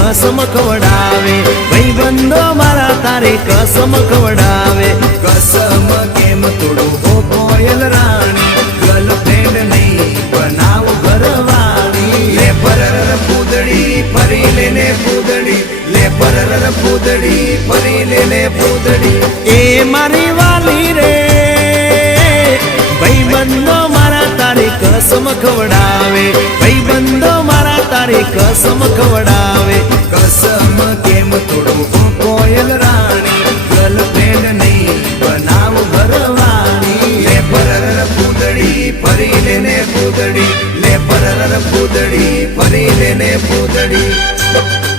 कसम खवडावे भाईबंधो मारा तारी कसम खवडावे कसम केम तोडू हो कोयल राणी गर्लफ्रेंड नहीं बनाव घरवाणी ले परर पूदड़ी फरी लेने पूदड़ी ले परर पूदड़ी फरी लेने पूदड़ी ए मारी वाली रे भाईबंधो मारा तारी कसम खवडावे भाईबंधो मारा तारी कसम खवडावे।